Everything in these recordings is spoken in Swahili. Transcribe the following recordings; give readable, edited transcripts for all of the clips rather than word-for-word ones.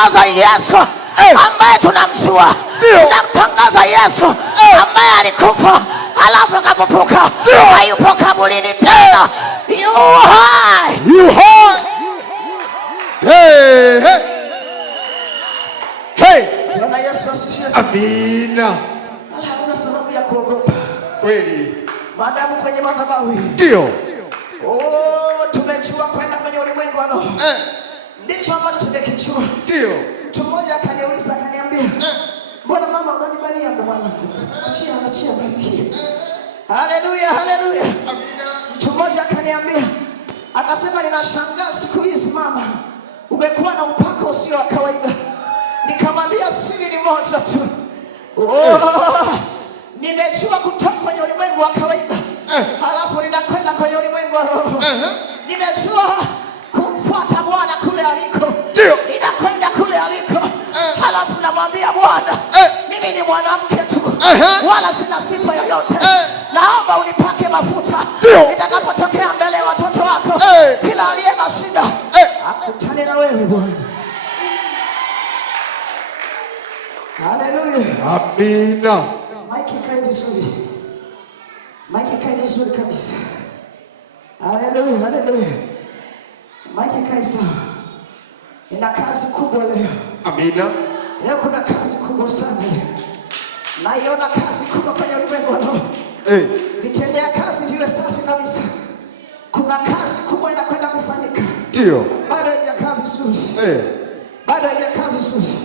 tunamtangaza Yesu ambaye tunamjua. Tunamtangaza Yesu ambaye alikufa alafu akafufuka. Hayupo kaburini tena. You high. You high. Hey, hey. Hey. Bwana Yesu asifiwe. Amina. Hakuna sababu ya kuogopa. Kweli. Maadamu kwenye madhabahu. Ndio. Tumejua kwenda kwenye ulimwengu wa roho. Ndicho ambacho tumekijua. Ndio. Mtu mmoja akaniuliza akaniambia, mbona mama unanibania ndo mwanangu? Achia baki. Haleluya, haleluya. Amina. Mtu mmoja akaniambia, akasema ninashangaa siku hizi mama umekuwa na upako usio wa kawaida. Nikamwambia siri ni moja tu. Nimejua kutoka kwenye ulimwengu wa kawaida. Halafu ninakwenda kwenye ulimwengu wa roho. Nimejua kumfuata Bwana kule aliko. Ninakwenda kule aliko. Halafu namwambia Bwana, mimi ni mwanamke tu. Wala sina sifa yoyote. Naomba unipake mafuta. Nitakapotokea mbele ya watoto wako, kila aliye na shida akutane na wewe Bwana. Haleluya. Amina. Mike kae vizuri. Mike kae vizuri kabisa. Haleluya, haleluya. Mike kae sawa. Ina kazi kubwa leo. Amina. Leo kuna kazi kubwa sana leo. Naiona kazi kubwa kwenye ulimwengu wa roho. Vitendea kazi viwe safi kabisa. Kuna kazi kubwa inakwenda kufanyika. Ndio. Bado haijakaa vizuri. Bado haijakaa vizuri.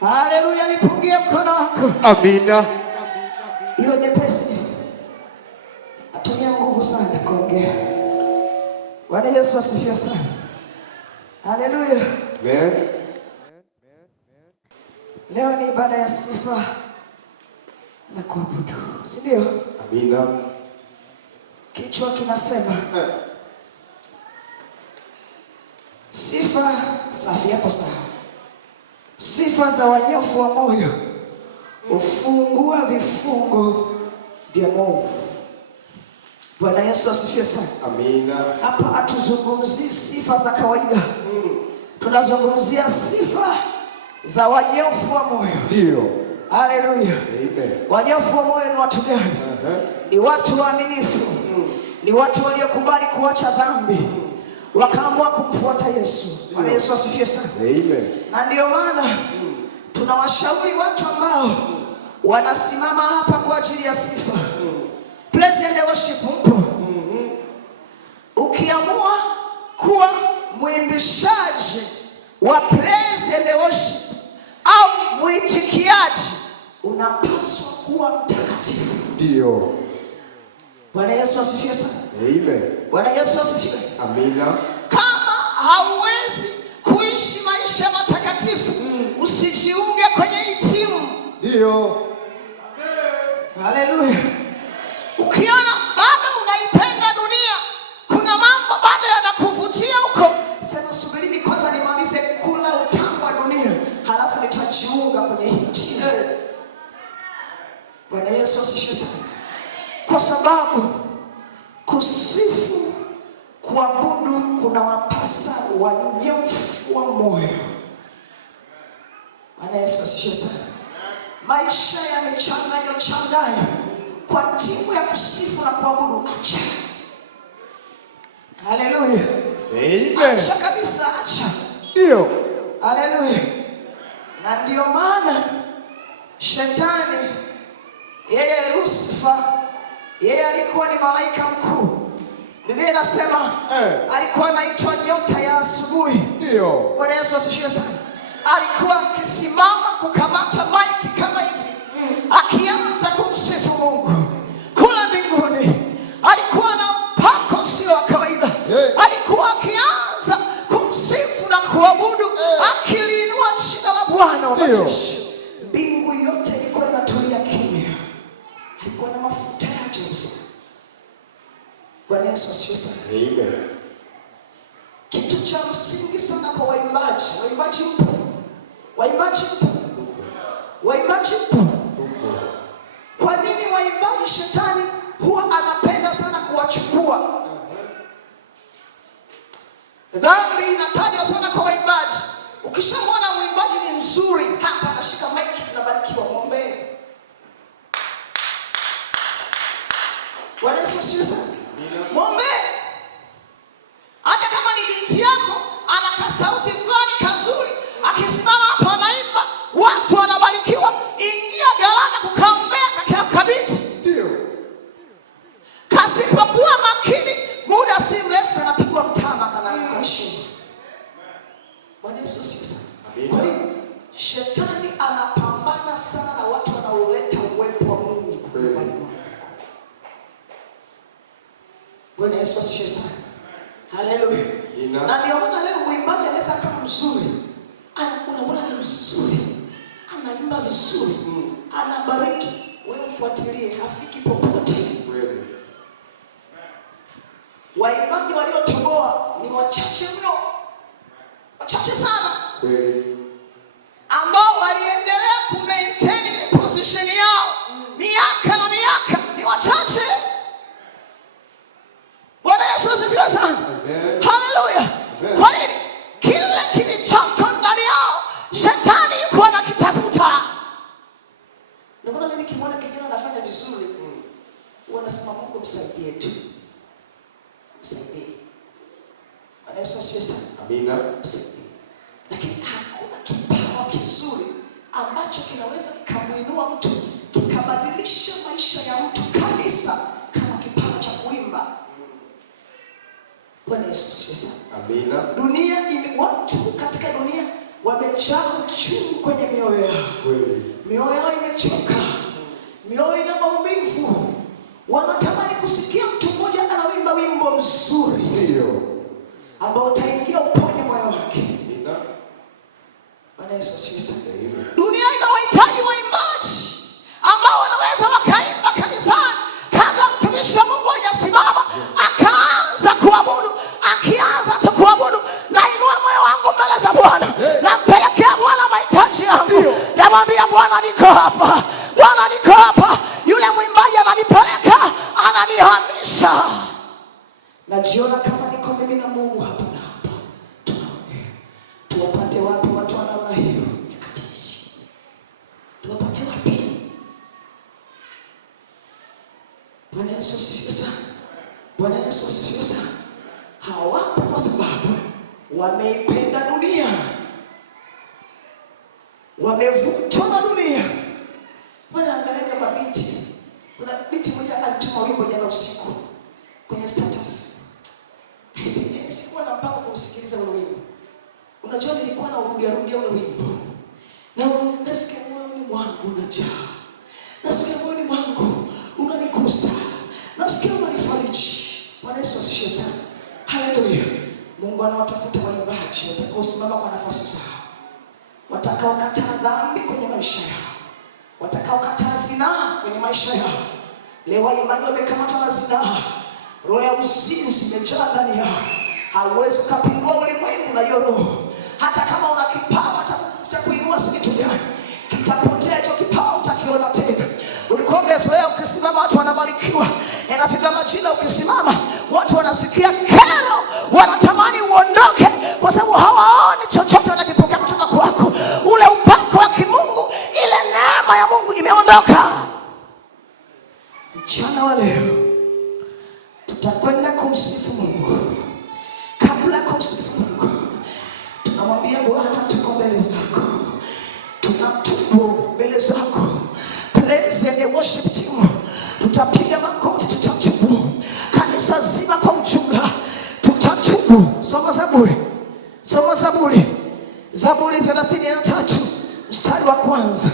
Haleluya, nipungie mkono wako. Amina. Hilo nyepesi. Atumia nguvu sana kuongea. Bwana Yesu asifiwe sana. Haleluya. Amen. Leo ni ibada ya sifa na kuabudu. Si ndio? Amina. Kichwa kinasema sifa safi yako sawa. Sifa za wanyofu wa moyo ufungua vifungo vya movu. Bwana Yesu asifiwe sana. Amina. Hapa hatuzungumzii sifa za kawaida. Tunazungumzia sifa za wanyofu wa moyo. Ndio. Haleluya. Amen. Wanyofu wa moyo ni watu gani? Ni watu waaminifu. Ni watu waliokubali kuacha dhambi. Wakaamua kumfuata Yesu. Bwana Yesu asifiwe sana. Amen. Na ndio maana tunawashauri watu ambao wanasimama hapa kwa ajili ya sifa. Praise and worship mpo. Ukiamua kuwa mwimbishaji wa praise and worship au mwitikiaji, unapaswa kuwa mtakatifu. Ndio. Bwana Yesu asifiwe sana. Amen. Bwana Yesu asifiwe. Amina. Kama hauwezi kuishi maisha matakatifu, usijiunge kwenye hii timu. Ndio. Haleluya. Ukiona bado unaipenda dunia, kuna mambo bado yanakuvutia huko, sema subirini kwanza nimalize kula utamu wa dunia, halafu nitajiunga kwenye hii timu. Bwana Yesu asifiwe sana. Kwa sababu kusifu, kuabudu kuna wapasa wanyofu wa moyo. Bwana Yesu asifiwe sana. Maisha yamechanganywa kwa timu ya kusifu na kuabudu. Acha. Haleluya. Amen. Acha kabisa, acha. Ndio. Haleluya. Na ndio maana Shetani, yeye Lucifer, yeye alikuwa ni malaika mkuu. Biblia inasema alikuwa anaitwa nyota ya asubuhi. Ndio. Bwana Yesu asifiwe sana. Alikuwa akisimama kukamata maiki kama hivi, akianza kumsifu Mungu. Kule mbinguni alikuwa na mpako sio wa kawaida. Alikuwa akianza kumsifu na kuabudu, akiliinua jina la Bwana wa majeshi. Mbingu yote ilikuwa inatulia kimya. Alikuwa na mafuta ya ajabu sana. Bwana Yesu asifiwe sana. Amen. Kitu cha msingi sana kwa waimbaji. Waimbaji mpo? Waimbaji mpo? Waimbaji mpo? Kwa nini waimbaji Shetani huwa anapenda sana kuwachukua? Dhambi inatajwa sana kwa waimbaji. Ukishamwona mwimbaji ni mzuri, hapa anashika maiki, tunabarikiwa, muombe. Bwana Yesu asifiwe sana. Muombe. Hata kama ni binti yako ana sauti fulani kazuri, akisimama hapa anaimba, watu wanabarikiwa, ingia gharama kukaombea kabiti. Ndio. Kasipokuwa makini, muda si mrefu kanapigwa mtama, kanaanguka chini. Bwana Yesu asifiwe sana. Kwa hiyo shetani anapambana sana na watu wanaoleta uwepo wa Mungu kwenye mwako. Bwana Yesu asifiwe sana. Haleluya. Na ndio maana leo mwimbaji anaweza kama mzuri, unamwona ni mzuri, anaimba vizuri, anabariki, wewe mfuatilie, hafiki popote. Waimbaji waliotoboa ni wachache mno, wachache sana, ambao waliendelea kumaintain position yao miaka na miaka, ni wachache. Bwana Yesu asifiwe sana. Haleluya. Kwa nini? Kile kilichoko ndani yao shetani yuko anakitafuta. Ndio maana mimi nikimwona kijana anafanya vizuri, huwa nasema Mungu msaidie tu. Msaidie. Bwana Yesu asifiwe sana. Amina. Msaidie. Lakini hakuna kipawa kizuri ambacho kinaweza kikamuinua mtu, kikabadilisha maisha ya mtu kabisa kama kipawa cha kuimba. Bwana Yesu asifiwe sana. Amina. Dunia watu katika dunia wamejaa uchungu kwenye mioyo yao. Mioyo yao imechoka. Mioyo ina maumivu. Wanatamani kusikia mtu mmoja anaimba wimbo mzuri. Ndio. Ambao utaingia uponye moyo wake. Amina. Bwana Yesu asifiwe sana. Dunia inawahitaji waimbaji ambao wanaweza wakaimba kanisani kabla mtumishi wa Mungu hajasimama akaanza kuabudu. Akianza tu kuabudu, nainua moyo wangu mbele za Bwana, nampelekea Bwana mahitaji yangu, namwambia Bwana niko hapa, Bwana niko hapa. Yule mwimbaji ananipeleka, ananihamisha, najiona kama niko mimi na Mungu hapa na hapa. Tunaongea, tuwapate wapi watu wa namna hiyo nyakati hizi? Tuwapate wapi? Bwana Yesu asifiwe sana. Bwana Yesu asifiwe sana. Hawapo kwa sababu wameipenda dunia, wamevutwa na dunia. Bwana angalia kama binti. Kuna binti moja alituma wimbo jana usiku kwenye status. Sikuwa na mpango kusikiliza ule wimbo. Unajua nilikuwa na rudia ule wimbo. Na nasikia moyoni mwangu unajaa. Nasikia moyoni mwangu unanigusa. Nasikia unanifariji. Bwana Yesu asifiwe sana. Haleluya. Mungu anawatafuta waimbaji watakaosimama kwa nafasi zao, watakaokataa dhambi kwenye maisha yao, watakaokataa zinaa kwenye maisha yao. Leo waimbaji wamekamatwa na zinaa, roho ya uzinzi imejaa ndani yao. Hauwezi kupindua ulimwengu na hiyo roho. Hata kama una kipawa cha kuinua kitu gani, kitapotea hicho kipawa, utakiona tena. Ulikuwa umezoea ukisimama watu wanabarikiwa, inafika majina ukisimama watu wanasikia kero, wanatamani uondoke kwa sababu hawaoni chochote wanakipokea kutoka kwako. Ule upako wa kimungu, ile neema ya Mungu imeondoka. Mchana wa leo tutakwenda kumsifu Mungu. Kabla kumsifu Mungu, tunamwambia Bwana tuko mbele zako, tunatubu mbele zako. Praise and worship team, tutapiga magoti, tutatubu. Kanisa zima kwa ujumla tutatubu. Soma Zaburi. Soma Zaburi. Zaburi 33 mstari wa kwanza.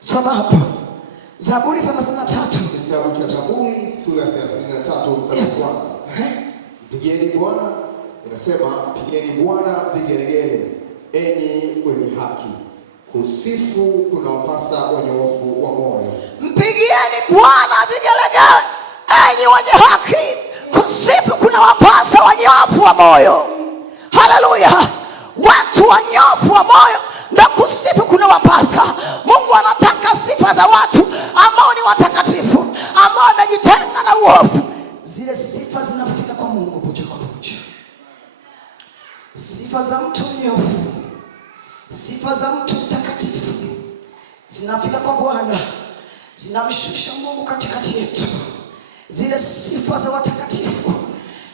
Soma hapo. Zaburi 33. Kitabu cha Zaburi sura 33 mstari wa kwanza. Pigeni Bwana, inasema pigeni Bwana vigelegele, enyi wenye haki. Kusifu kunawapasa wanyoofu wa moyo. Mpigieni Bwana vigelegele, enyi wenye haki. Kusifu kunawapasa wanyoofu wa moyo. Haleluya. Watu wanyofu wa moyo na kusifu kunawapasa. Mungu anataka sifa za watu ambao ni watakatifu, ambao wamejitenga na uovu. Zile sifa zinafika kwa Mungu moja kwa moja. Sifa za mtu mnyofu Sifa za mtu mtakatifu zinafika kwa Bwana, zinamshusha Mungu katikati yetu. Zile sifa za watakatifu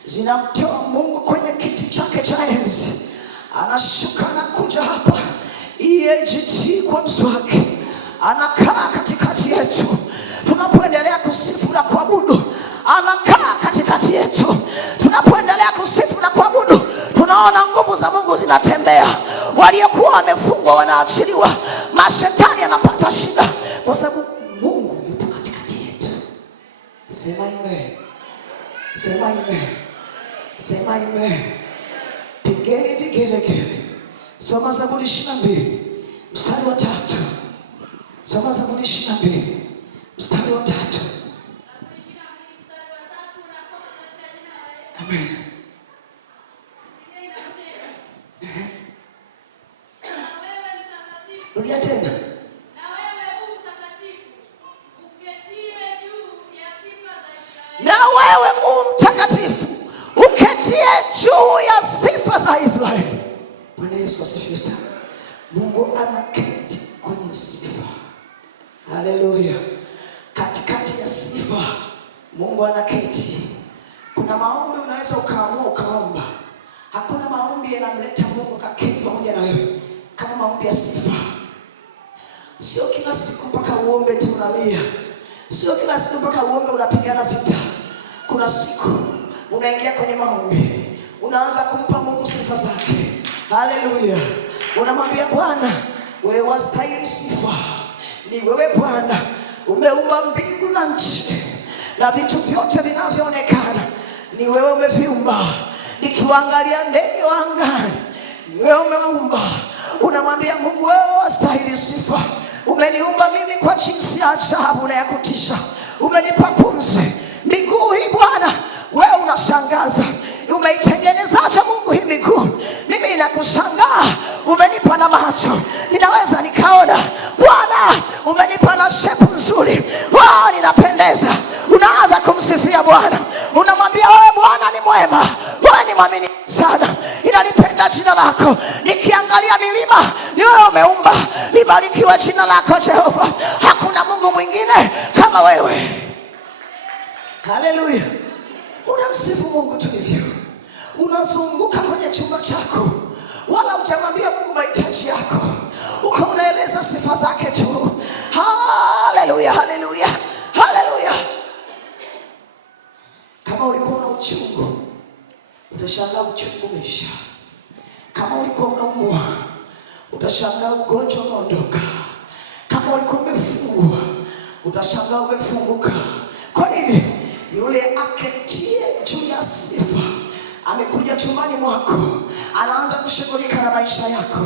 zinamtoa Mungu kwenye kiti chake cha enzi. Anashuka, anakuja hapa EAGT kwa mswaki, anakaa katikati yetu tunapoendelea kusifu na kuabudu. Anakaa katikati yetu tunapoendelea kusifu na kuabudu. Tunaona nguvu za Mungu zinatembea. Waliokuwa wamefungwa wanaachiliwa. Mashetani yanapata shida kwa sababu Mungu yupo katikati yetu. Sema amen. Sema amen. Sema amen. Pigeni vigelegele. Soma Zaburi 22 mstari wa 3. Soma Zaburi 22 mstari wa 3. Amen. Rudia tena. Na wewe u mtakatifu, uketie juu ya sifa za Israeli. Na wewe u mtakatifu, uketie juu ya sifa za Israeli. Bwana Yesu asifiwe sana. Mungu anaketi kwenye sifa. Haleluya. Katikati ya sifa Mungu anaketi. Kuna maombi unaweza ukaamua ukaomba. Hakuna maombi yanamleta Mungu kaketi pamoja na wewe kama maombi ya sifa. Sio kila siku mpaka uombe tu unalia. Sio kila siku mpaka uombe unapigana vita. Kuna siku unaingia kwenye maombi, unaanza kumpa Mungu sifa zake. Haleluya. Unamwambia Bwana, wewe wastahili sifa. Ni wewe Bwana umeumba mbingu na nchi na vitu vyote vinavyoonekana. Ni wewe umeviumba. Nikiwaangalia ndege wa angani, ni wewe umeumba. Unamwambia Mungu, wewe wastahili sifa. Umeniumba mimi kwa jinsi ya ajabu na ya kutisha. Umenipa pumzi. Miguu hii Bwana, wewe unashangaza. Umeitengenezaje Mungu hii miguu? Mimi ninakushangaa. Umenipa na macho, ninaweza nikaona. Bwana, umenipa na shepu nzuri. Wao ninapendeza. Unaanza kumsifia Bwana. Unamwambia wewe Bwana ni mwema. Wewe ni mwaminifu sana. Inalipenda jina lako. Nikiangalia milima, ni wewe umeumba. Libarikiwe jina lako Jehova. Hakuna Mungu mwingine kama wewe. Haleluya. Unamsifu Mungu tu hivyo. Unazunguka kwenye chumba chako, wala hujamwambia Mungu mahitaji yako. Unaeleza sifa zake tu. Haleluya, haleluya, haleluya. Kama ulikuwa na uchungu, utashangaa uchungu umeisha. Kama ulikuwa unaumwa, utashangaa ugonjwa umeondoka. Kama ulikuwa umefungwa, utashangaa umefunguka. Kwa nini? Yule aketie juu ya sifa amekuja chumbani mwako, anaanza kushughulika na maisha yako.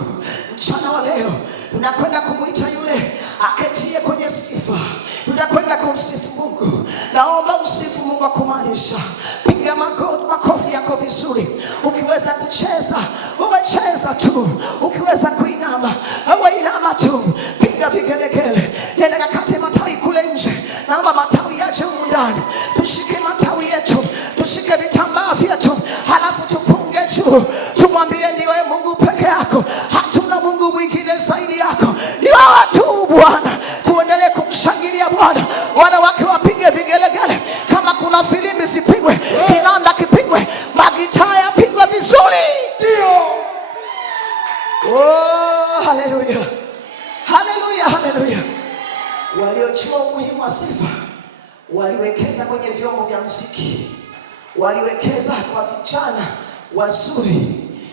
Mchana wa leo unakwenda kumuita yule aketie kwenye sifa. Unakwenda kumsifu Mungu. Naomba msifu Mungu akumaanisha. Piga makofi yako vizuri. Ukiweza kucheza, wewe cheza tu. Ukiweza kuinama, wewe inama tu. Piga vigelegele. Nenda kakate matawi kule nje. Naomba matawi yaje humu ndani. Tushike matawi yetu, tushike vitambaa vyetu, halafu tupunge juu. Tumwambie ni wewe Mungu peke yako. Hatuna Mungu mwingine zaidi yako. Ni wewe tu Bwana. Tuendelee kumshangilia Bwana. Wanawake wapige vigelegele. Kama kuna filimbi zipigwe, kinanda kipigwe, magitaa yapigwe vizuri. Ndio. Oh, haleluya. Haleluya, haleluya. Waliojua umuhimu wa sifa waliwekeza kwenye vyombo vya muziki. Waliwekeza kwa vijana wazuri.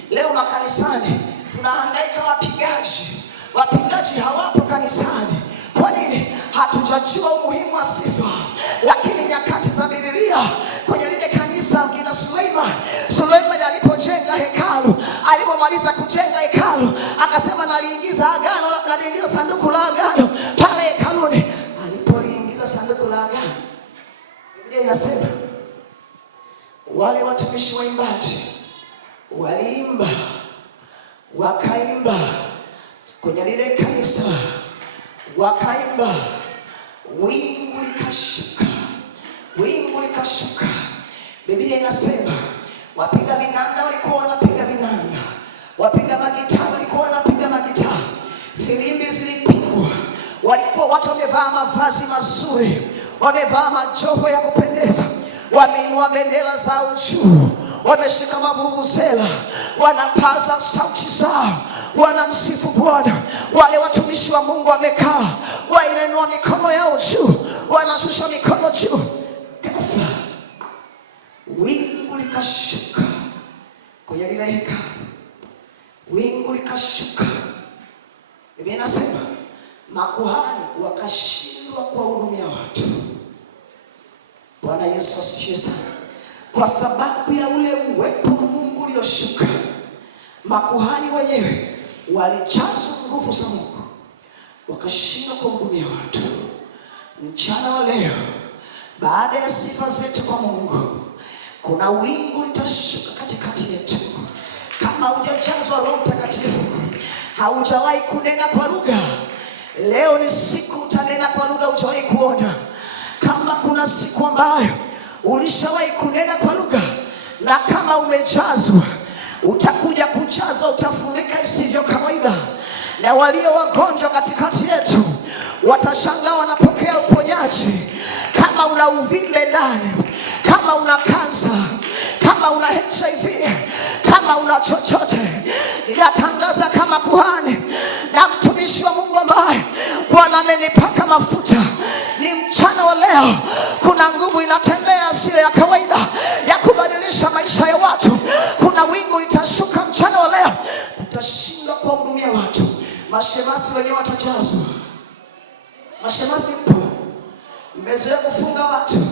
Leo makanisani tunahangaika wapigaji. Wapigaji hawapo kanisani. Kwa nini? Hatujajua umuhimu wa sifa. Lakini nyakati za Biblia, kwenye lile kanisa kina Suleiman alipojenga hekalu, alipomaliza kujenga hekalu, akasema naliingiza agano, naliingiza sanduku la agano pale hekaluni. Alipoliingiza sanduku la agano, Biblia inasema wale watumishi waimbaji waliimba, wakaimba kwenye lile kanisa, wakaimba, wingu likashuka, wingu likashuka. Biblia inasema wapiga vinanda walikuwa wanapiga vinanda, wapiga magitaa walikuwa wanapiga magitaa. wamevaa mavazi mazuri, wamevaa majoho ya kupendeza, wameinua bendera zao juu, wameshika mavuvuzela, wanapaza sauti zao, wanamsifu Bwana. Wale watumishi wa Mungu wamekaa, wanainua mikono yao juu, wanashusha mikono juu. Ghafla wingu likashuka kwenye lile hekalu, wingu likashuka. Biblia inasema makuhani wakashindwa kuwahudumia watu. Bwana Yesu asifiwe sana. Kwa sababu ya ule uwepo wa Mungu ulioshuka, makuhani wenyewe walijazwa nguvu za Mungu, wakashindwa kuwahudumia watu. Mchana wa leo, baada ya sifa zetu kwa Mungu, kuna wingu litashuka katikati yetu. Kama hujajazwa Roho Mtakatifu, haujawahi kunena kwa lugha, leo ni siku utanena kwa lugha hujawahi kuona. Kama kuna siku ambayo ulishawahi kunena kwa lugha, na kama umejazwa, utakuja kujaza, utafunika isivyo kawaida. Na walio wagonjwa katikati yetu watashangaa wanapokea uponyaji. Kama una uvimbe ndani, kama una kansa, kama una HIV, kama una chochote, ninatangaza kama kuhani na mtumishi wa Mungu ambaye Bwana amenipaka mafuta, ni mchana wa leo kuna nguvu inatembea sio ya kawaida ya kubadilisha maisha ya watu. Kuna wingu litashuka mchana wa leo, tutashindwa kuwahudumia watu. Mashemasi wenyewe watajazwa. Mashemasi mpo, mmezoea kufunga watu,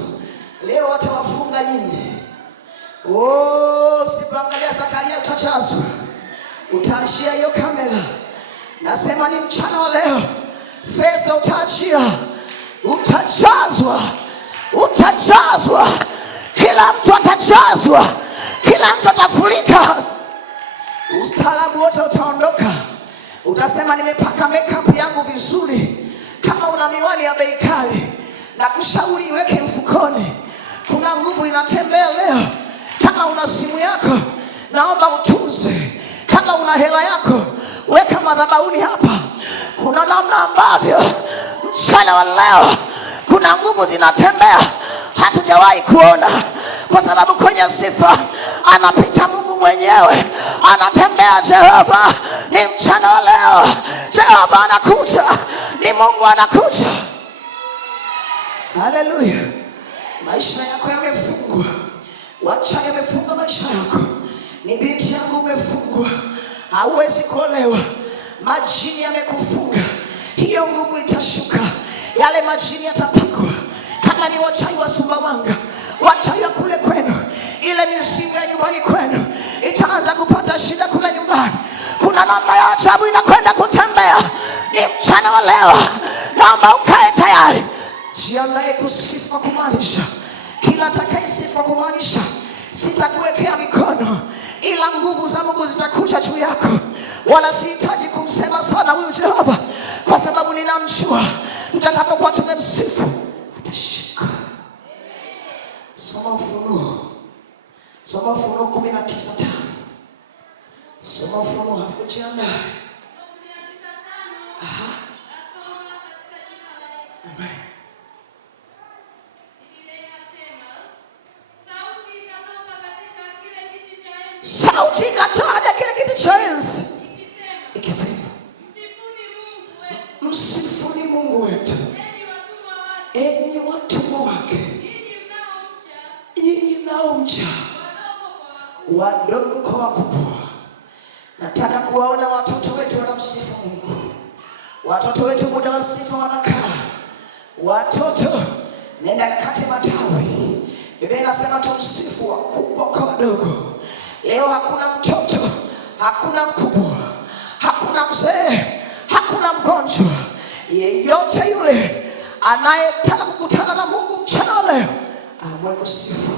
leo watawafunga nyinyi. Usipoangalia Zakaria utajazwa, utaachia hiyo kamera. Nasema ni mchana wa leo, fedha utaachia, utajazwa, utajazwa, kila mtu atajazwa, kila mtu atafurika. Ustaarabu wote utaondoka. Utasema nimepaka makeup yangu vizuri. Kama una miwani ya bei kali, na kushauri iweke mfukoni. Kuna nguvu inatembea leo. Kama una simu yako, naomba utunze. Kama una hela yako, weka madhabahuni hapa. Kuna namna ambavyo mchana wa leo kuna nguvu zinatembea hatujawahi kuona, kwa sababu kwenye sifa anapita Mungu mwenyewe, anatembea Jehova. Ni mchana wa leo, Jehova anakuja, ni Mungu anakuja. Haleluya. Maisha yako yamefungwa, wacha yamefunga maisha yako. Ni binti yangu umefungwa, hauwezi kuolewa, majini yamekufunga. Hiyo nguvu itashuka, yale majini yatapakwa. Kama ni wachawi wa Sumbawanga, wachawi kule kwenu, ile mizimu ya nyumbani kwenu itaanza kupata shida kule nyumbani. Kuna namna ya ajabu inakwenda kutembea. Ni mchana wa leo, naomba ukae tayari. Jiandae kusifu kwa kumaanisha. Kila atakayesifu kwa kumaanisha, sitakuwekea mikono, ila nguvu za Mungu zitakuja juu yako. Wala sihitaji kumsema sana huyu Jehova, kwa sababu ninamjua. Tutakapokuwa tumemsifu, atashika. Soma Ufunuo. Soma Ufunuo 19:5. Soma Ufunuo hafu jiandae. Aha. Amen. Sauti ikatoka kile kiti cha enzi ikisema, msifuni Mungu wetu, enyi watumwa wake, nyinyi mnaomcha, wadogo kwa wakubwa. Nataka kuwaona watoto wetu wanamsifu Mungu. Watoto wetu muda wa sifa wanakaa. Watoto, nenda kati matawi. Biblia inasema tumsifu wakubwa kwa wadogo. Leo hakuna mtoto, hakuna mkubwa, hakuna mzee, hakuna mgonjwa. Yeyote yule anayetaka kukutana na Mungu mchana leo, amwe kusifu.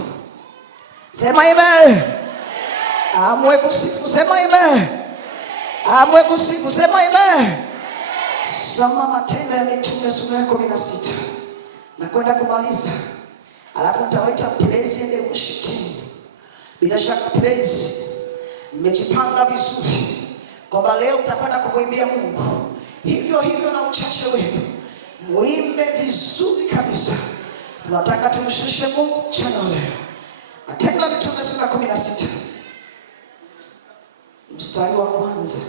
Sema amen. Amwe kusifu. Sema amen. Amwe kusifu. Sema amen. Soma Matendo ya Mitume sura ya 16. Na kwenda kumaliza. Alafu nitawaita praise and worship team. Bila shaka praise, mmejipanga vizuri kwamba leo mtakwenda kumwimbia Mungu. Hivyo hivyo na uchache wenu, muimbe vizuri kabisa. Tunataka tumshushe Mungu mchana leo. Matendo ya Mitume sura 16 mstari wa kwanza.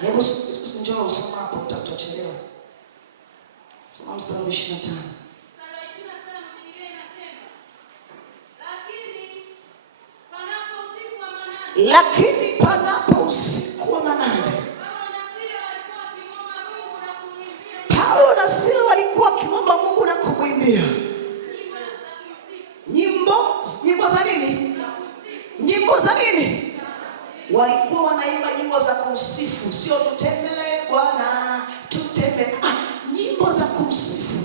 Hebu njoo usoma hapo, utachelewa. Soma mstari wa 25. Lakini panapo usiku wa manane, Paulo na Sila walikuwa wakimwomba Mungu na kumwimbia nyimbo za nini? Nyimbo za nini? Walikuwa wanaimba nyimbo za kumsifu, sio tutembelee Bwana, tutembelee. Nyimbo za kumsifu.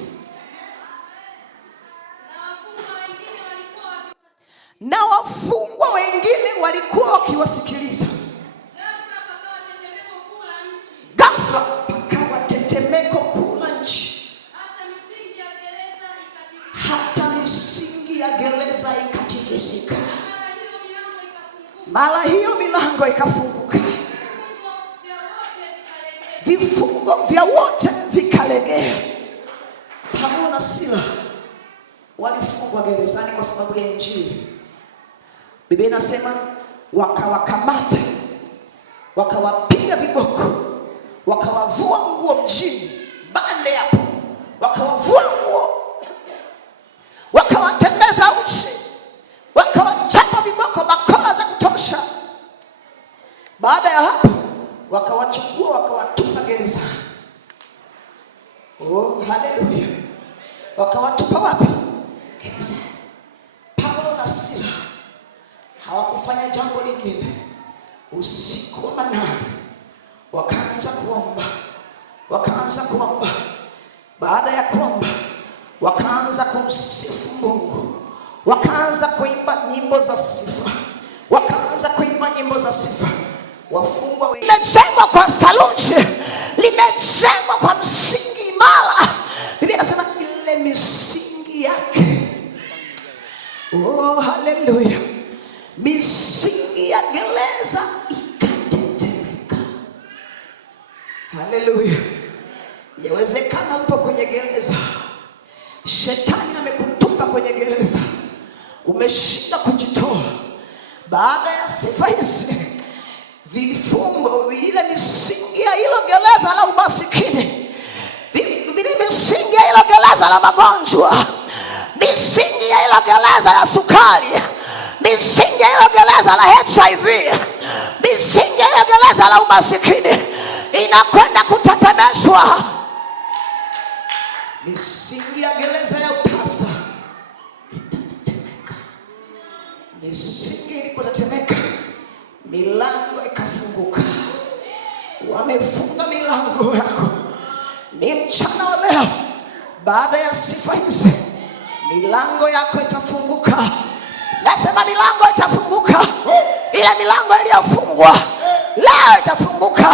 Na wafungwa wengine walikuwa wakiwasikiliza. Ghafla pakawa tetemeko kuu la nchi, hata misingi ya gereza ikatikisika. Mara hiyo milango ikafunguka, vifungo vya wote vikalegea. Paulo na Sila walifungwa gerezani kwa sababu ya Injili. Biblia inasema wakawakamata, wakawapiga viboko, wakawavua nguo mjini bande hapo, wakawavua nguo, wakawatembeza uchi, wakawachapa viboko bakora za kutosha. Baada ya hapo wakawachukua wakawatupa gerezani. Oh, haleluya! Wakawatupa wapi? Gerezani. Paulo na Sila hawakufanya jambo lingine. Usiku wa manane wakaanza kuomba. Baada ya kuomba wakaanza kumsifu Mungu, wakaanza kuimba nyimbo za sifa. Wafungwa limejengwa kwa saruji, limejengwa kwa msingi imara. Biblia inasema ile misingi yake, oh haleluya, misingi ya gereza ikatetemeka. Haleluya. Yawezekana upo kwenye gereza, shetani amekutupa kwenye gereza, umeshinda kujitoa. Baada ya sifa hizi, vifungo, ile misingi ya hilo gereza la umasikini, vile misingi ya hilo gereza la magonjwa, misingi ya hilo gereza ya sukari, misingi ya hilo gereza la HIV, misingi ya hilo gereza la umasikini inakwenda kutetemeshwa. Misingi ya gereza ya utasa itatetemeka. Misingi ilipotetemeka, milango ikafunguka. Wamefunga milango yako. Ni mchana wa leo, baada ya sifa hizi, milango yako itafunguka. Nasema milango itafunguka. Ile milango iliyofungwa leo itafunguka.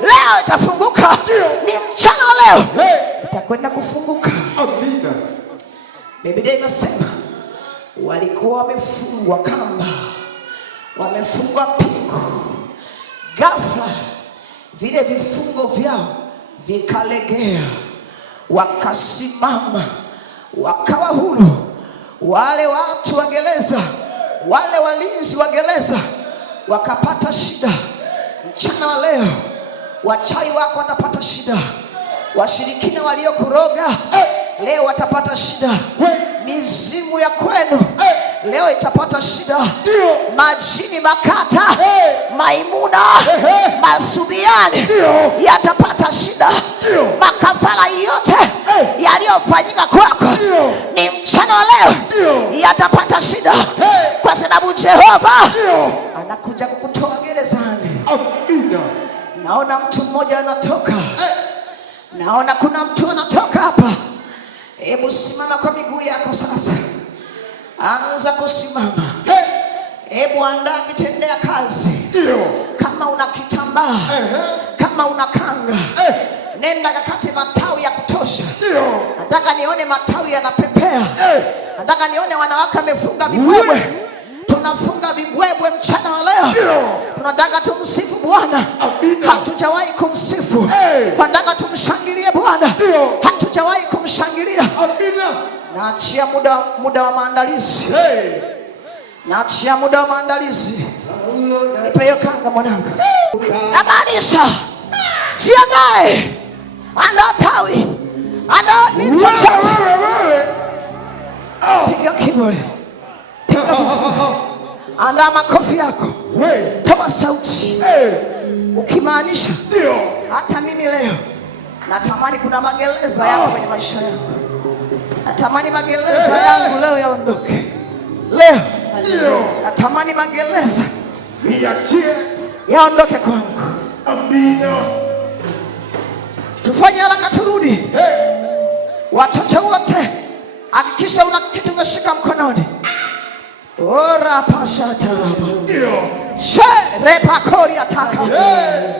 Leo itafunguka. Ni mchana wa leo, itakwenda kufunguka. Amina. Biblia inasema walikuwa wamefungwa kamba, wamefungwa pingu. Ghafla vile vifungo vyao vikalegea, wakasimama, wakawa huru. Wale watu wa gereza, wale walinzi wa gereza wakapata shida. Mchana wa leo wachawi wako watapata shida. Washirikina waliokuroga leo watapata shida. Mizimu ya kwenu leo itapata shida. Majini makata, maimuna, masubiani yatapata shida. Makafara yote yaliyofanyika kwako ni mchana wa leo yatapata shida, kwa sababu Jehova anakuja kukutoa gerezani. Naona mtu mmoja anatoka. Naona kuna mtu anatoka hapa. Hebu simama kwa miguu yako sasa. Anza kusimama. Hebu andaa kitendea kazi. Kama una kitambaa, kama una kanga, nenda kakate matawi ya kutosha. Nataka nione matawi yanapepea. Nataka nione wanawake wamefunga vibwebwe. Tunafunga vibwebwe mchana wa leo. Tunataka tumsifu Bwana, hatujawahi kumsifu. Tunataka tumshangilie Bwana, hatujawahi kumshangilia. Naachia muda wa maandalizi. Naachia muda wa maandalizi. Nipe hiyo kanga mwanangu. Namaanisha jiandae, andaa tawi, andaa nini chochote. Piga keyboard, piga vizuri, andaa makofi yako, toa sauti ukimaanisha. Hata mimi leo natamani kuna magereza yako kwenye maisha yangu. Natamani magereza yangu leo yaondoke. Leo natamani magereza yaondoke kwangu. Amina. Tufanye haraka turudi. Watoto wote hakikisha una kitu umeshika mkononi. Ora pasha taraba. Sherepa kori ataka.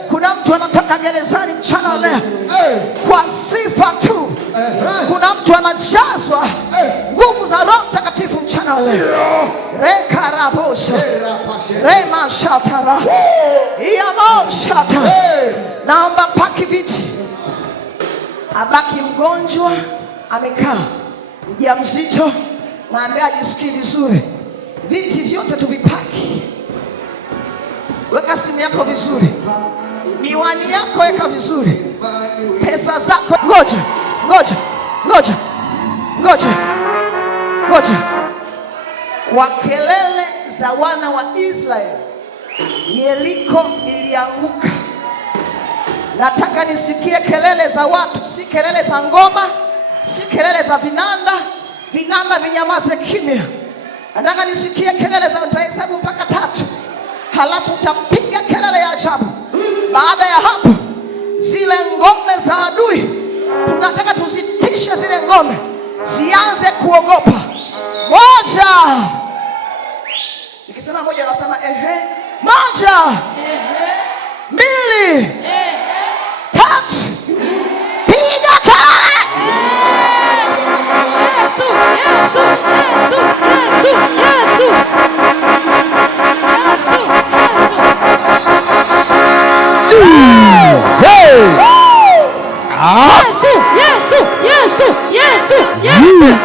Kuna mtu anatoka gerezani mchana leo kwa sifa tu. Kuna mtu anajazwa nguvu za Roho Mtakatifu mchana leo. Rekarabosha. Rema shatara. Iyamo shata. Naomba paki viti. Abaki mgonjwa amekaa, mjamzito na ambaye hajisikii vizuri. Viti vyote tuvipaki. Weka simu yako vizuri, miwani yako weka vizuri, pesa zako. Ngoja. Kwa kelele za wana wa Israeli, Yeriko ilianguka. Nataka nisikie kelele za watu, si kelele za ngoma, si kelele za vinanda. Vinanda vinyamaze kimya. Nataka nisikie kelele za, nitahesabu mpaka 3. Halafu utapiga kelele ya ajabu. Baada ya hapo, zile ngome za adui tunataka tuzitishe, zile ngome zianze kuogopa. 1. Nikisema 1 unasema ehe. 1, 2, 3. Piga kelele. Yesu, Yesu, Yesu, Yesu, Yesu, Yesu.